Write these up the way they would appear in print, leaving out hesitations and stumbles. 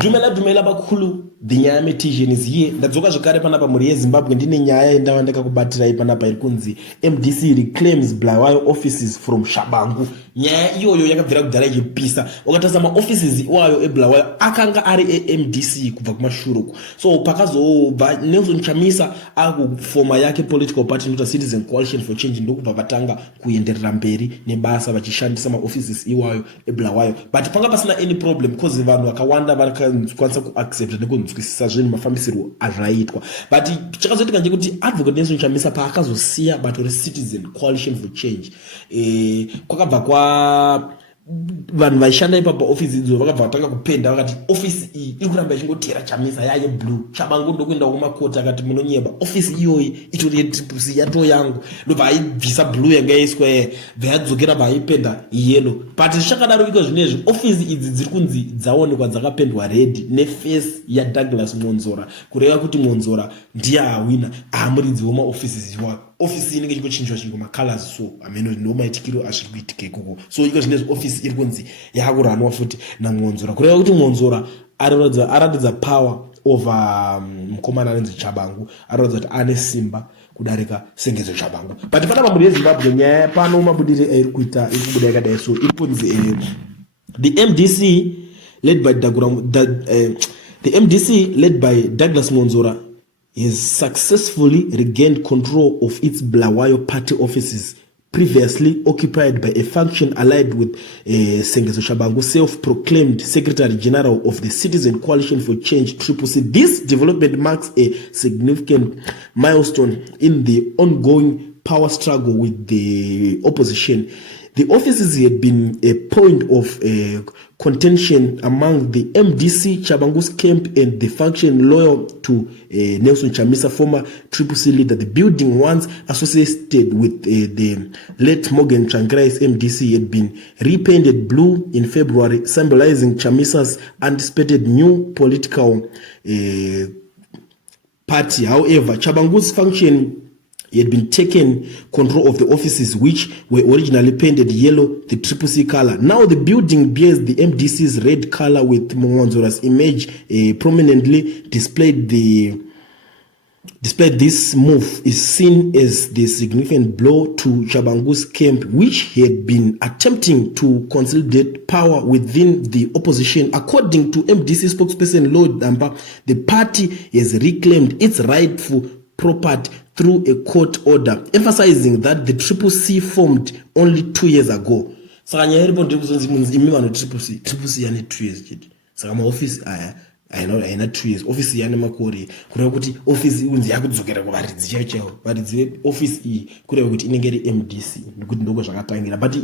Dumela bakulu dinyaya metizheni ziye ndadzoka zvakare panapa muri yeZimbabwe ndine nyaya yendava ndakakubatirai panapa iri kunzi MDC reclaims Bulawayo offices from Shabangu. Nyaya iyoyo yakabvira kudhara ichipisa. Ukatarisa maoffices iwayo eBulawayo akanga ari eMDC kubva kumashure uko. So pakazobva Nelson Chamisa akufoma yake political party inota Citizen Coalition for Change ndokubva vatanga kuenderera mberi nebasa vachishandisa maoffices iwayo eBulawayo. But panga pasina any problem because vanhu vakawanda vakakwanisa kuaccept nekunzwisisa zvinhu mafambisirwo azvaitwa. But chakazoitika ndekuti advocate Nelson Chamisa paakazosiya bato reCitizen Coalition for Change kwakabva kwa vanhu vaishanda ipapo office idzo vakabva vatanga kupenda vakati office iyi iri kuramba ichingotera Chamisa yaye blue Shabangu ndokuenda kumakoti akati munonyeba office iyoyi itori yeTPC yato yangu ndobva aibvisa blue yanga yaiswa vayadzokera vaipenda yellow. But zvichakadaro iko zvinezvi office idzi dziri kunzi dzaonekwa dzakapendwa red neface yaDouglas Monzora kureva kuti Monzora ndiye awina amuridzi wemaoffices iwayo. Office inenge ichingochinjwa chingo macolors so ameno ndomaitikiro ashiri kuitika ikoko. So iko zvinezvi office iri kunzi yakuranwa futi naMonzora kureva kuti Monzora aratidza power over mukomana anonzi Shabangu, aratidza kuti ane simba kudarika Sengezo Shabangu. But panapa muri yeZimbabwe nyaya pano mabudire iri kuita iri kubuda yakadai so iri kunzi the MDC led by Douglas Monzora has successfully regained control of its Bulawayo party offices previously occupied by a faction allied with Sengezo Shabangu, self-proclaimed Secretary General of the Citizen Coalition for Change (CCC). This development marks a significant milestone in the ongoing power struggle with the opposition. The offices had been a point of contention among the MDC, Shabangu's camp, and the faction loyal to Nelson Chamisa, former CCC leader. The building, once associated with the late Morgan Tsvangirai's MDC, had been repainted blue in February, symbolizing Chamisa's anticipated new political party. However, Shabangu's faction he had been taken control of the offices, which were originally painted yellow, the CCC color. Now the building bears the MDC's red color with Monzora's image prominently displayed. This move is seen as the significant blow to Shabangu's camp, which he had been attempting to consolidate power within the opposition. According to MDC spokesperson Lloyd Damba, the party has reclaimed its rightful property through a court order, emphasizing that the CCC formed only 2 years ago. Saka nyaya iripo ndikuzonzi munzi imi vano CCC yane 2 years chete. Saka maofisi aya aina 2 years. Office yane makore kureva kuti office unzi yakudzokera kuvaridzi chaiwo. Varidzi office iyi kureva kuti inenge iri MDC ndikuti ndoko zvakatangira. But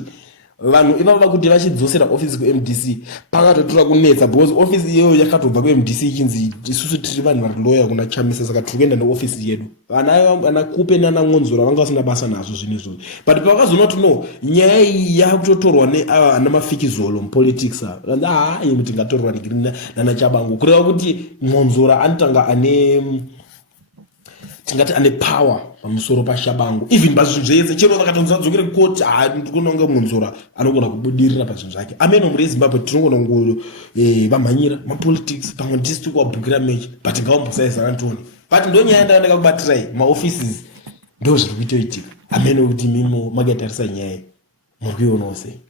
vanhu ivava kuti vachidzosera office kuMDC pakatotora kunetsa because office iyoyo yakatobva kuMDC ichinzi isusu tiri vanhu vari loya kuna Chamisa saka tikuenda neoffice yedu. Vana Kupe nana Monzora vanga vasina basa nazvo zvinezvo. But pakazoona kuti no nyaya iyi yakutotorwa ana mafikizolo mupolitics iyi kuti ngatorwa nana Shabangu kureva kuti Monzora anotanga ane power pamusoro paShabangu. Even bazvinhu zvese chero vakatonza dzokere court ndikunonga Monzora anogona kubudirira pazvinhu zvake. Ameno muri yeZimbabwe tinogona ngoro vamhanyira mapolitics pamwe ndisi tikubhukira mechi but ngaombosaisa Antony. But ndonyaya ndanga kubatirai maoffices ndo zviri kuitoitika. Ameno kuti mimo magatarisa nyaya muri kuionawo sei?